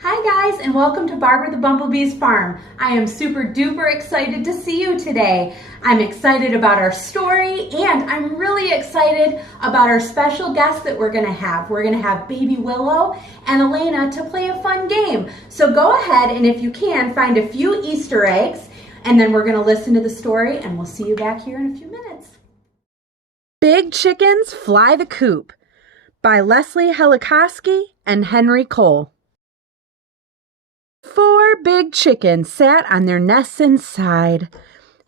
Hi guys, and welcome to Barbara the Bumblebee's farm. I am super duper excited to see you today. I'm excited about our story, and I'm really excited about our special guest that we're gonna have. We're gonna have baby Willow and Elena to play a fun game. So go ahead and if you can, find a few Easter eggs, and then we're gonna listen to the story, and we'll see you back here in a few minutes. Big Chickens Fly the Coop by Leslie Helakoski and Henry Cole. 4 big chickens sat on their nests inside.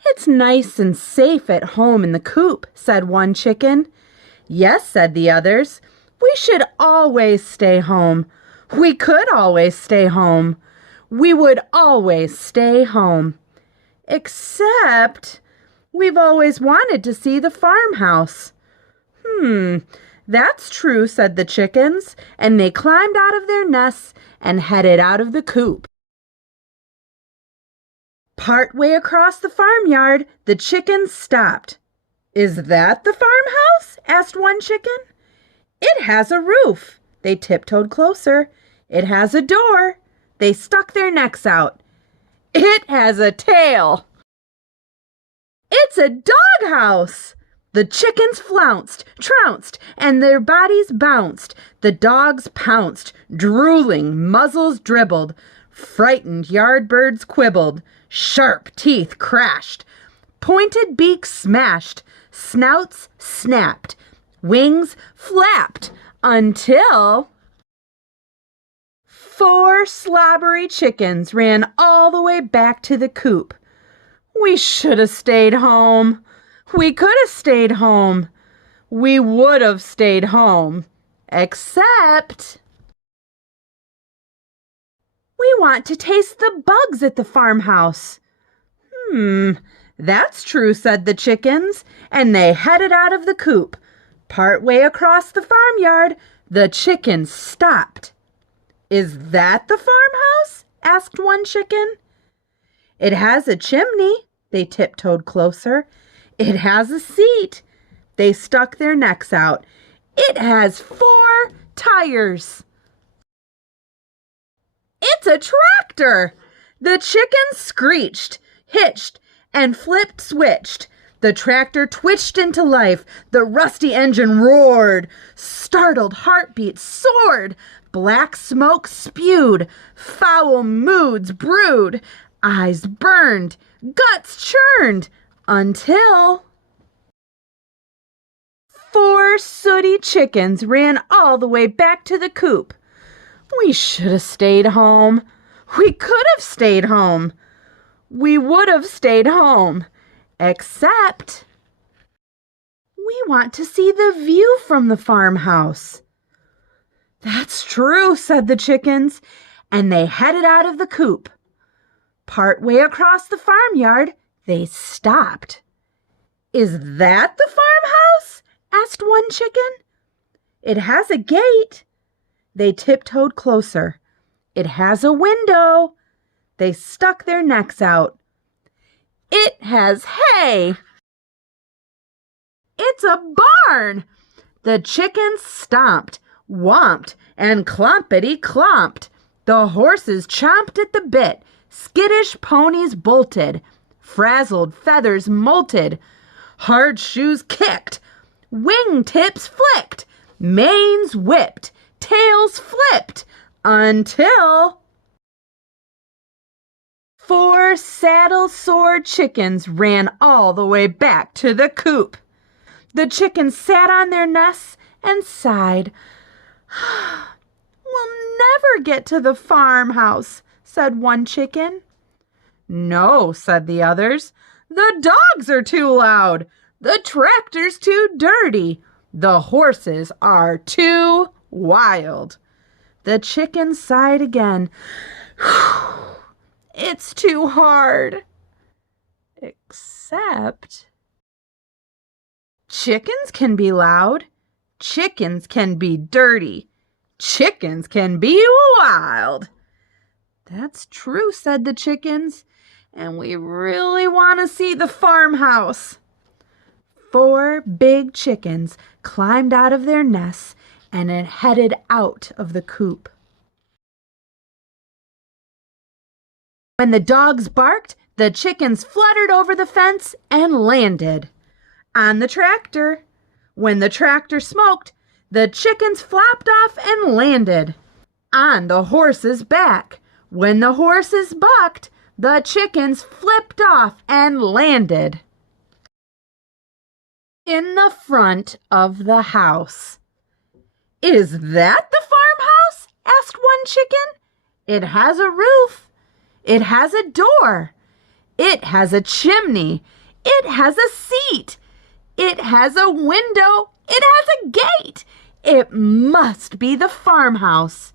"It's nice and safe at home in the coop," said one chicken. "Yes," said the others. "We should always stay home. We could always stay home. We would always stay home. Except we've always wanted to see the farmhouse." That's true," said the chickens, and they climbed out of their nests and headed out of the coop. Partway across the farmyard, the chickens stopped. "Is that the farmhouse?" asked one chicken. "It has a roof." They tiptoed closer. "It has a door." They stuck their necks out. "It has a tail." "It's a doghouse." The chickens flounced, trounced, and their bodies bounced. The dogs pounced, drooling, muzzles dribbled. Frightened yard birds quibbled. Sharp teeth crashed. Pointed beaks smashed. Snouts snapped. Wings flapped until 4 slobbery chickens ran all the way back to the coop. "We should have stayed home. We could have stayed home. We would have stayed home. Except we want to taste the bugs at the farmhouse." That's true," said the chickens, and they headed out of the coop. Partway across the farmyard, the chickens stopped. "Is that the farmhouse?" asked one chicken. "It has a chimney." They tiptoed closer. "It has a seat." They stuck their necks out. "It has 4 tires." "It's a tractor." The chickens screeched, hitched, and flip-switched. The tractor twitched into life. The rusty engine roared. Startled heartbeats soared. Black smoke spewed. Foul moods brewed. Eyes burned. Guts churned. Until 4 sooty chickens ran all the way back to the coop. "We should have stayed home. We could have stayed home. We would have stayed home. Except we want to see the view from the farmhouse." "That's true," said the chickens, and they headed out of the coop. Partway across the farmyard, they stopped. "Is that the farmhouse?" asked one chicken. "It has a gate." They tiptoed closer. "It has a window." They stuck their necks out. "It has hay." "It's a barn." The chickens stomped, womped, and clompity-clomped. The horses chomped at the bit. Skittish ponies bolted. Frazzled feathers molted. Hard shoes kicked. Wing tips flicked. Manes whipped. Tails flipped. Until 4 saddle-sore chickens ran all the way back to the coop. The chickens sat on their nests and sighed. "We'll never get to the farmhouse," said one chicken. "No," said the others. "The dogs are too loud. The tractor's too dirty. The horses are too wild." The chickens sighed again. "It's too hard. Except chickens can be loud. Chickens can be dirty. Chickens can be wild." "That's true," said the chickens, "and we really want to see the farmhouse." 4 big chickens climbed out of their nests and headed out of the coop. When the dogs barked, the chickens fluttered over the fence and landed on the tractor. When the tractor smoked, the chickens flopped off and landed on the horse's back. When the horses bucked, the chickens flipped off and landed in the front of the house. "Is that the farmhouse?" asked one chicken. "It has a roof. It has a door. It has a chimney. It has a seat. It has a window. It has a gate. It must be the farmhouse."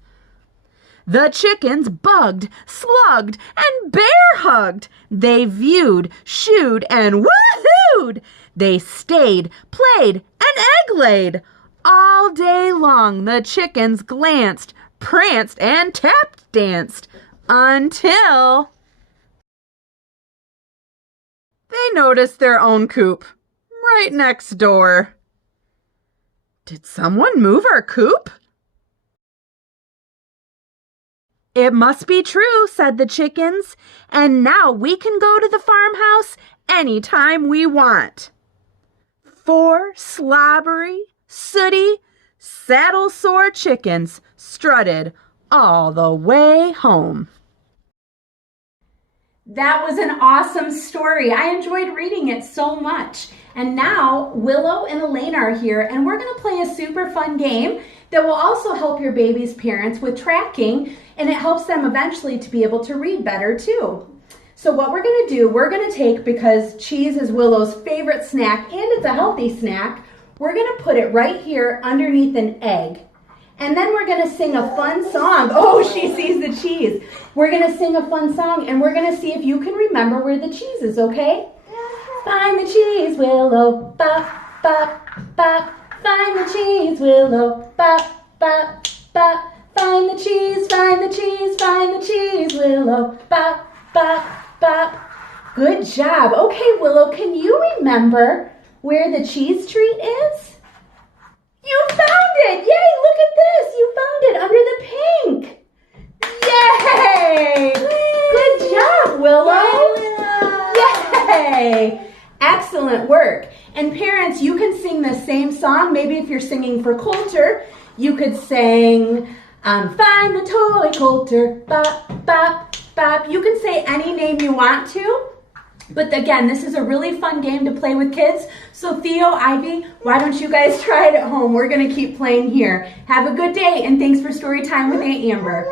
The chickens bugged, slugged, and bear-hugged. They viewed, shooed, and woohooed. They stayed, played, and egg-laid. All day long the chickens glanced, pranced, and tap-danced until they noticed their own coop right next door. "Did someone move our coop?" "It must be true," said the chickens, "and now we can go to the farmhouse anytime we want." 4 slobbery, sooty, saddle-sore chickens strutted all the way home. That was an awesome story. I enjoyed reading it so much. And now Willow and Elaine are here, and we're going to play a super fun game that will also help your baby's parents with tracking, and it helps them eventually to be able to read better too. So what we're going to do, we're going to take, because cheese is Willow's favorite snack and it's a healthy snack, we're going to put it right here underneath an egg. And then we're going to sing a fun song. Oh, she sees the cheese. We're going to sing a fun song, and we're going to see if you can remember where the cheese is, okay? Find the cheese, Willow, bop, bop, bop. Find the cheese, Willow, bop, bop, bop. Find the cheese, find the cheese, find the cheese, Willow, bop, bop, bop. Good job. Okay, Willow, can you remember where the cheese treat is? You found it! Yay, look at this! You found it under the pink! Yay! Good job, Willow! Yay! Excellent work. And parents, you can sing the same song. Maybe if you're singing for Coulter, you could sing, find the toy, Coulter, bop, bop, bop. You can say any name you want to. But again, this is a really fun game to play with kids. So Theo, Ivy, why don't you guys try it at home? We're going to keep playing here. Have a good day, and thanks for story time with Aunt Amber.